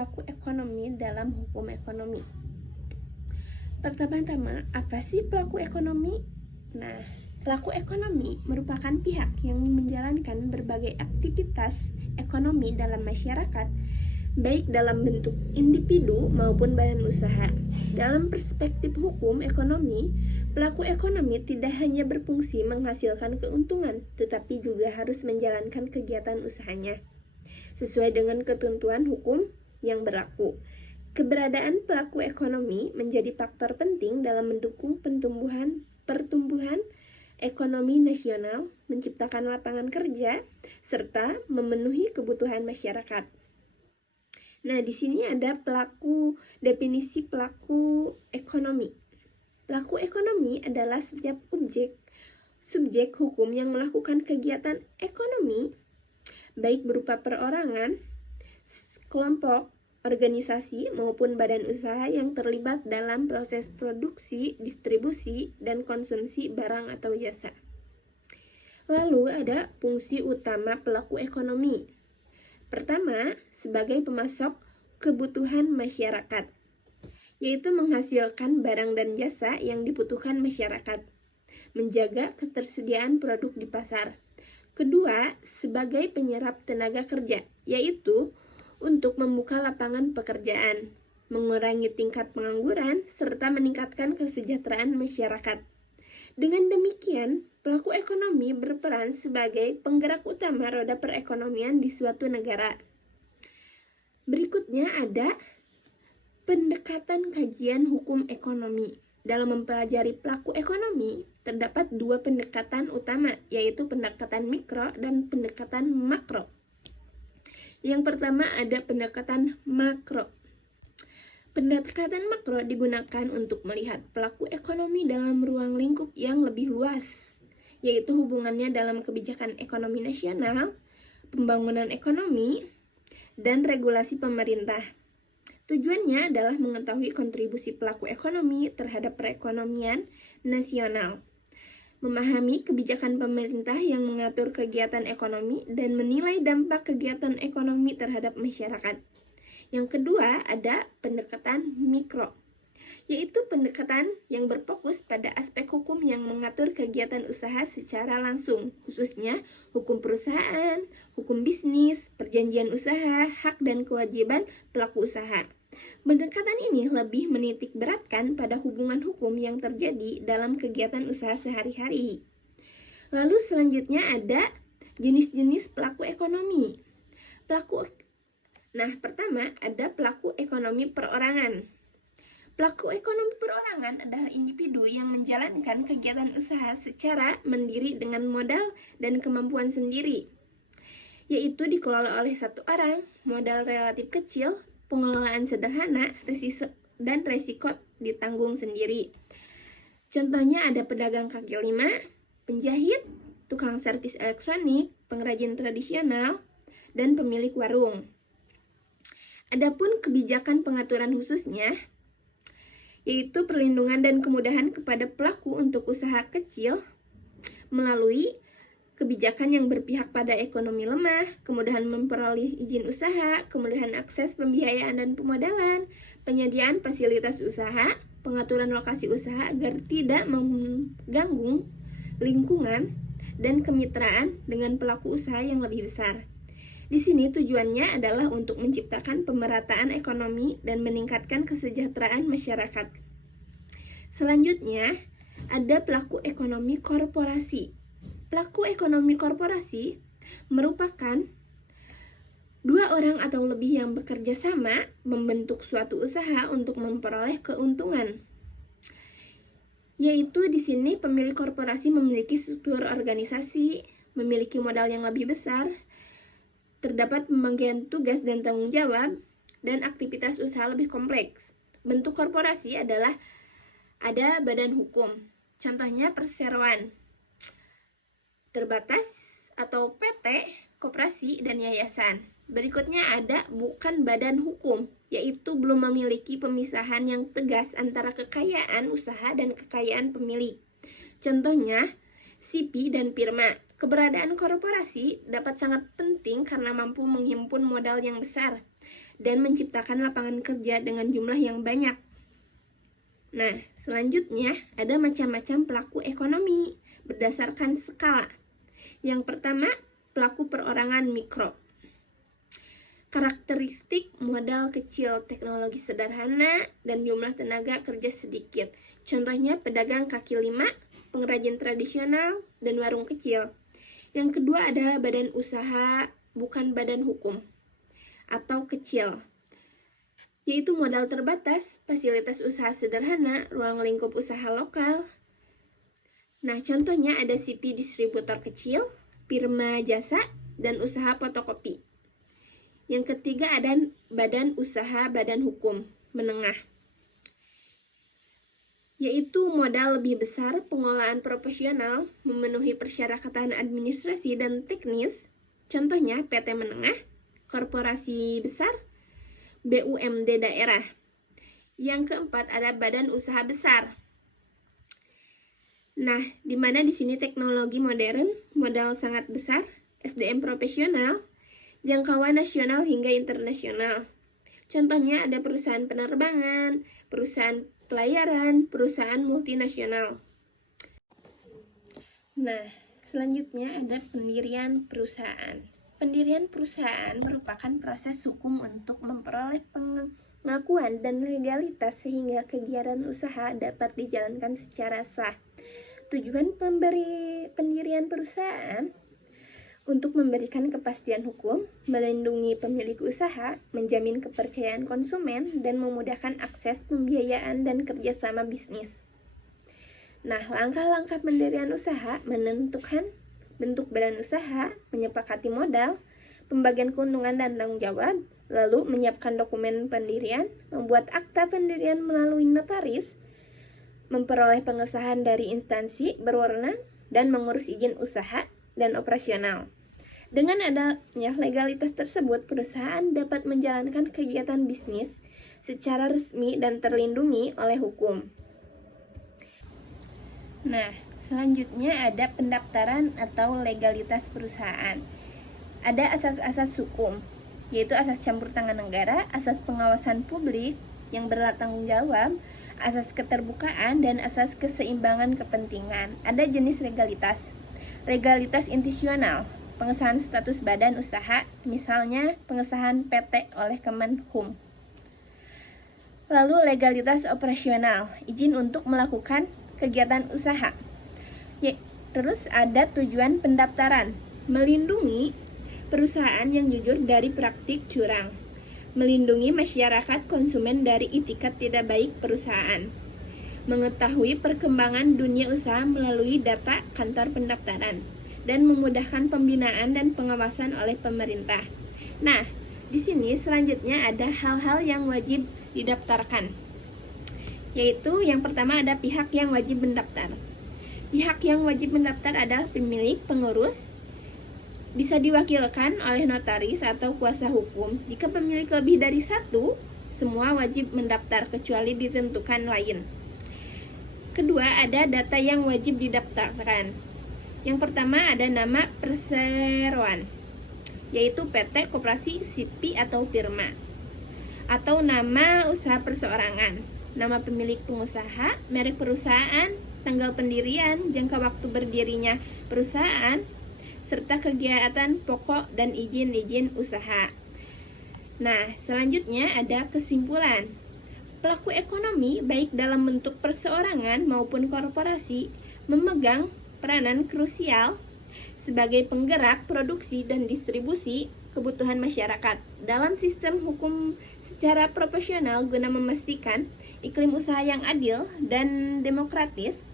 pelaku ekonomi dalam hukum ekonomi. Pertama-tama, apa sih pelaku ekonomi? Nah, pelaku ekonomi merupakan pihak yang menjalankan berbagai aktivitas ekonomi dalam masyarakat, baik dalam bentuk individu maupun badan usaha. Dalam perspektif hukum ekonomi, pelaku ekonomi tidak hanya berfungsi menghasilkan keuntungan, tetapi juga harus menjalankan kegiatan usahanya sesuai dengan ketentuan hukum yang berlaku. Keberadaan pelaku ekonomi menjadi faktor penting dalam mendukung pertumbuhan ekonomi nasional, menciptakan lapangan kerja, serta memenuhi kebutuhan masyarakat. Nah, di sini ada definisi pelaku ekonomi. Pelaku ekonomi adalah setiap subjek hukum yang melakukan kegiatan ekonomi, baik berupa perorangan, kelompok, organisasi, maupun badan usaha yang terlibat dalam proses produksi, distribusi, dan konsumsi barang atau jasa. Lalu ada fungsi utama pelaku ekonomi. Pertama, sebagai pemasok kebutuhan masyarakat, yaitu menghasilkan barang dan jasa yang dibutuhkan masyarakat, menjaga ketersediaan produk di pasar. Kedua, sebagai penyerap tenaga kerja, yaitu untuk membuka lapangan pekerjaan, mengurangi tingkat pengangguran, serta meningkatkan kesejahteraan masyarakat. Dengan demikian, pelaku ekonomi berperan sebagai penggerak utama roda perekonomian di suatu negara. Berikutnya ada pendekatan kajian hukum ekonomi. Dalam mempelajari pelaku ekonomi, terdapat dua pendekatan utama, yaitu pendekatan mikro dan pendekatan makro. Yang pertama ada pendekatan makro. Pendekatan makro digunakan untuk melihat pelaku ekonomi dalam ruang lingkup yang lebih luas, yaitu hubungannya dalam kebijakan ekonomi nasional, pembangunan ekonomi, dan regulasi pemerintah. Tujuannya adalah mengetahui kontribusi pelaku ekonomi terhadap perekonomian nasional, memahami kebijakan pemerintah yang mengatur kegiatan ekonomi, dan menilai dampak kegiatan ekonomi terhadap masyarakat. Yang kedua ada pendekatan mikro, yaitu pendekatan yang berfokus pada aspek hukum yang mengatur kegiatan usaha secara langsung, khususnya hukum perusahaan, hukum bisnis, perjanjian usaha, hak dan kewajiban pelaku usaha. Pendekatan ini lebih menitik beratkan pada hubungan hukum yang terjadi dalam kegiatan usaha sehari-hari. Lalu selanjutnya ada jenis-jenis pelaku ekonomi. Pertama ada pelaku ekonomi perorangan. Pelaku ekonomi perorangan adalah individu yang menjalankan kegiatan usaha secara mandiri dengan modal dan kemampuan sendiri, yaitu dikelola oleh satu orang, modal relatif kecil, pengelolaan sederhana, dan resiko ditanggung sendiri. Contohnya ada pedagang kaki lima, penjahit, tukang servis elektronik, pengrajin tradisional, dan pemilik warung. Adapun kebijakan pengaturan khususnya, yaitu perlindungan dan kemudahan kepada pelaku untuk usaha kecil melalui kebijakan yang berpihak pada ekonomi lemah, kemudahan memperoleh izin usaha, kemudahan akses pembiayaan dan pemodalan, penyediaan fasilitas usaha, pengaturan lokasi usaha agar tidak mengganggu lingkungan, dan kemitraan dengan pelaku usaha yang lebih besar. Di sini tujuannya adalah untuk menciptakan pemerataan ekonomi dan meningkatkan kesejahteraan masyarakat. Selanjutnya, ada pelaku ekonomi korporasi. Pelaku ekonomi korporasi merupakan dua orang atau lebih yang bekerja sama membentuk suatu usaha untuk memperoleh keuntungan. Yaitu di sini pemilik korporasi memiliki struktur organisasi, memiliki modal yang lebih besar, terdapat pembagian tugas dan tanggung jawab, dan aktivitas usaha lebih kompleks. Bentuk korporasi adalah ada badan hukum, contohnya perseroan terbatas atau PT, koperasi, dan yayasan. Berikutnya ada bukan badan hukum, yaitu belum memiliki pemisahan yang tegas antara kekayaan usaha dan kekayaan pemilik. Contohnya, SIPI dan Firma. Keberadaan korporasi dapat sangat penting karena mampu menghimpun modal yang besar dan menciptakan lapangan kerja dengan jumlah yang banyak. Nah, selanjutnya ada macam-macam pelaku ekonomi berdasarkan skala. Yang pertama, pelaku perorangan mikro. Karakteristik modal kecil, teknologi sederhana, dan jumlah tenaga kerja sedikit. Contohnya pedagang kaki lima, pengrajin tradisional, dan warung kecil. Yang kedua ada badan usaha bukan badan hukum atau kecil, yaitu modal terbatas, fasilitas usaha sederhana, ruang lingkup usaha lokal. Nah, contohnya ada CP distributor kecil, firma jasa, dan usaha fotokopi. Yang ketiga ada badan usaha badan hukum menengah, yaitu modal lebih besar, pengolahan profesional, memenuhi persyaratan administrasi dan teknis. Contohnya PT menengah, korporasi besar, BUMD daerah. Yang keempat ada badan usaha besar. Nah, di mana di sini teknologi modern, modal sangat besar, SDM profesional, jangkauan nasional hingga internasional. Contohnya ada perusahaan penerbangan, perusahaan pelayaran, perusahaan multinasional. Nah, selanjutnya ada pendirian perusahaan. Pendirian perusahaan merupakan proses hukum untuk memperoleh pengakuan dan legalitas sehingga kegiatan usaha dapat dijalankan secara sah. Tujuan pendirian perusahaan untuk memberikan kepastian hukum, melindungi pemilik usaha, menjamin kepercayaan konsumen, dan memudahkan akses pembiayaan dan kerjasama bisnis. Nah, langkah-langkah pendirian usaha menentukan bentuk badan usaha, menyepakati modal, pembagian keuntungan dan tanggung jawab, lalu menyiapkan dokumen pendirian, membuat akta pendirian melalui notaris, memperoleh pengesahan dari instansi berwenang, dan mengurus izin usaha dan operasional. Dengan adanya legalitas tersebut, perusahaan dapat menjalankan kegiatan bisnis secara resmi dan terlindungi oleh hukum. Nah, selanjutnya ada pendaftaran atau legalitas perusahaan. Ada asas-asas hukum, yaitu asas campur tangan negara, asas pengawasan publik yang bertanggung jawab, asas keterbukaan, dan asas keseimbangan kepentingan. Ada jenis legalitas. Legalitas institusional, pengesahan status badan usaha, misalnya pengesahan PT oleh Kemenhum. Lalu legalitas operasional, izin untuk melakukan kegiatan usaha. Terus ada tujuan pendaftaran, melindungi perusahaan yang jujur dari praktik curang, melindungi masyarakat konsumen dari itikat tidak baik perusahaan, mengetahui perkembangan dunia usaha melalui data kantor pendaftaran, dan memudahkan pembinaan dan pengawasan oleh pemerintah. Nah, di sini selanjutnya ada hal-hal yang wajib didaftarkan, yaitu yang pertama ada pihak yang wajib mendaftar. Pihak yang wajib mendaftar adalah pemilik, pengurus, bisa diwakilkan oleh notaris atau kuasa hukum. Jika pemilik lebih dari satu, semua wajib mendaftar kecuali ditentukan lain. Kedua, ada data yang wajib didaftarkan. Yang pertama ada nama perseroan, yaitu PT, koperasi, SIPI, atau firma. Atau nama usaha perseorangan, nama pemilik pengusaha, merek perusahaan, tanggal pendirian, jangka waktu berdirinya perusahaan, serta kegiatan pokok dan izin-izin usaha. Nah, selanjutnya ada kesimpulan. Pelaku ekonomi, baik dalam bentuk perseorangan maupun korporasi, memegang peranan krusial sebagai penggerak produksi dan distribusi kebutuhan masyarakat dalam sistem hukum secara proporsional guna memastikan iklim usaha yang adil dan demokratis